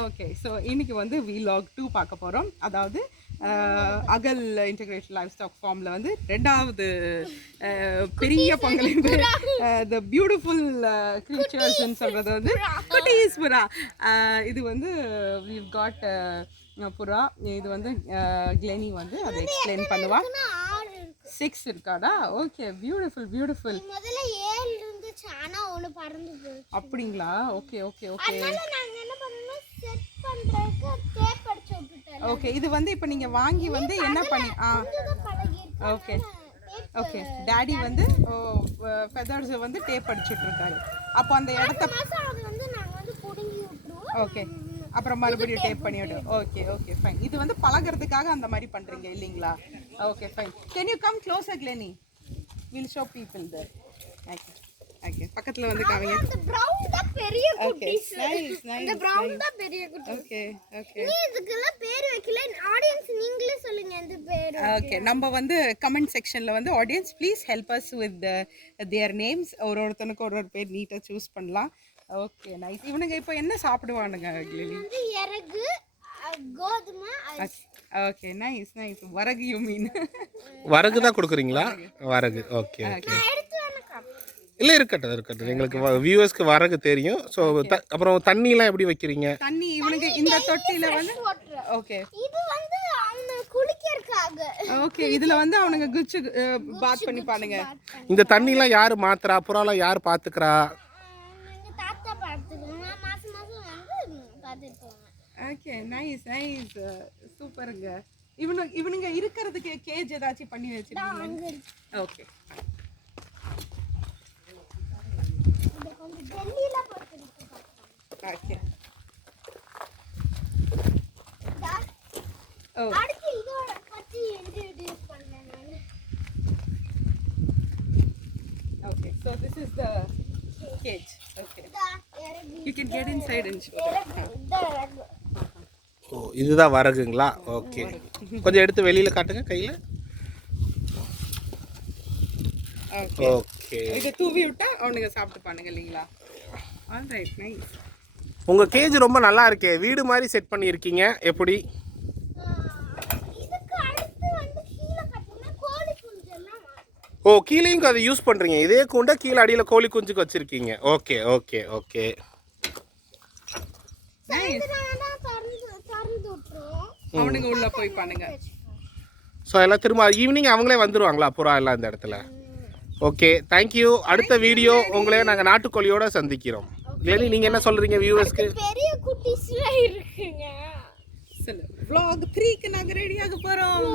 Okay, so இன்னைக்கு வந்து vlog 2 பார்க்க போகிறோம். அதாவது அகல் இன்டெகிரேட்டட் லைஃப் ஸ்டாக் ஃபார்மில் வந்து ரெண்டாவது பெரிய பங்களிப்பு த பியூட்டிஃபுல் க்ரீச்சர்ஸ்ன்னு சொல்கிறது வந்து குட்டீஸ் புறா. இது வந்து we've got புறா. இது வந்து கிளெனி வந்து அதை எக்ஸ்பிளைன் பண்ணுவா. 6 இருக்காடா? Okay, beautiful beautiful. முதல்ல 7 இருந்துச்சு, ஆனா ஒன்னு பறந்து போச்சு. அப்படிங்களா? Okay okay okay. அதனால நாங்க என்ன பண்ணனும், செட் பண்றதுக்கு டேப் அடிச்சு விட்டுட்டேன். ஓகே, இது வந்து இப்போ நீங்க வாங்கி வந்து என்ன பண்ணி ஓகே ஓகே, டாடி வந்து ஃபெதர்ஸ் வந்து டேப் அடிச்சிட்டு இருக்காரு. அப்போ அந்த இடத்த அது வந்து நாங்க வந்து புடுங்கி விட்டுருவோம். ஓகே, அப்புறம் மறுபடியும் டேப் பண்ணி விடு. Okay okay fine. இது வந்து பழகிறதுக்காக அந்த மாதிரி பண்றீங்க இல்லீங்களா? Okay fine. Can you come closer Glenny? Will show people there. Okay okay, பக்கத்துல வந்து காமிங்க. அந்த பிரவுன் தான் பெரிய குட்டீஸ். Nice nice. அந்த பிரவுன் தான் பெரிய குட்டீஸ். Okay okay. நீ இதுக்கெல்லாம் பேர் வைக்கல. ஆடியன்ஸ் நீங்களே சொல்லுங்க இந்த பேர். ஓகே, நம்ம வந்து கமெண்ட் செக்ஷன்ல வந்து audience please help us with their names. ஒருத்தனுக்கு ஒரு பேர் நீட்டா சூஸ் பண்ணலாம். Okay nice. இவனுங்க இப்போ என்ன சாப்பிடுவானுங்க கிளி? வந்து இறகு, கோதுமை. Okay nice nice. வரகு யூ மீன்? வரகு தான் கொடுக்குறீங்களா? வரகு. Okay okay. இல்லை இருக்கட்டும் இருக்கட்டும், எங்களுக்கு வியூவர்ஸ்க்கு வரகு தெரியும். ஸோ அப்புறம் தண்ணிலாம் எப்படி வைக்கிறீங்க? தண்ணி இவனுக்கு இந்த தொட்டில வந்து ஓகே, இது வந்து அவங்க குளிக்கிறதுக்காக. ஓகே, இதுல வந்து அவனுங்க குச்சி பாத் பண்ணிப்பானுங்க. இந்த தண்ணிலாம் யார் மாத்துறா? புறாலாம் யார் பார்த்துக்கிறா? எங்க தாத்தா பார்த்துக்குவாங்க. மாசம் மாசம் வந்து பார்த்துக்குவாங்க. ஓகே நைஸ் நைஸ், சூப்பருங்க. இவனுங்க இருக்கிறதுக்கு கேஜ் ஏதாச்சும் பண்ணி வச்சிருக்கீங்க? ஓகே டெல்லில போட்டுருக்கு. ஓகே. ஓ, அடுத்து இதோட பத்தி இன்ட்ரோ듀ஸ் பண்ணேன் நான். Okay, so this is the cage. Okay, you can get inside and show them. ஓ, இதுதான் வரகுங்களா? ஓகே, கொஞ்சம் எடுத்து வெளியில் காட்டுங்க கையில். ஓகே ஓகே, இதை தூவி விட்டா அவனுங்க சாப்பிட்டுப்பானுங்க இல்லைங்களா? All right nice. உங்கள் கேஜ் ரொம்ப நல்லா இருக்கே, வீடு மாதிரி செட் பண்ணியிருக்கீங்க. எப்படி? இதுக்கு அடுத்து வந்து கீழ பார்த்தீங்கன்னா கோழி குஞ்செல்லாம். ஓ, கீழேயும் அதை யூஸ் பண்ணுறீங்க. இதே கூண்டை கீழே அடியில் கோழி குஞ்சுக்கு வச்சுருக்கீங்க. Okay okay okay nice. திறந்து விட்டுருவோம். அவனுங்க உள்ள போய் பானுங்க. ஸோ எல்லாம் திரும்ப ஈவினிங் அவங்களே வந்துடுவாங்களா புறா எல்லாம் இந்த இடத்துல? Okay, thank you. அடுத்த வீடியோ உங்களே நாங்கள் நாட்டுக்கோழியோட சந்திக்கிறோம். கிளெனி, நீங்கள் என்ன சொல்கிறீங்க வியூவர்ஸ்க்கு? பெரிய குட்டீஸ்லாம் இருக்குங்க. சொல்லு, vlog 3க்கு நாங்கள் ரெடியாக போகிறோம்.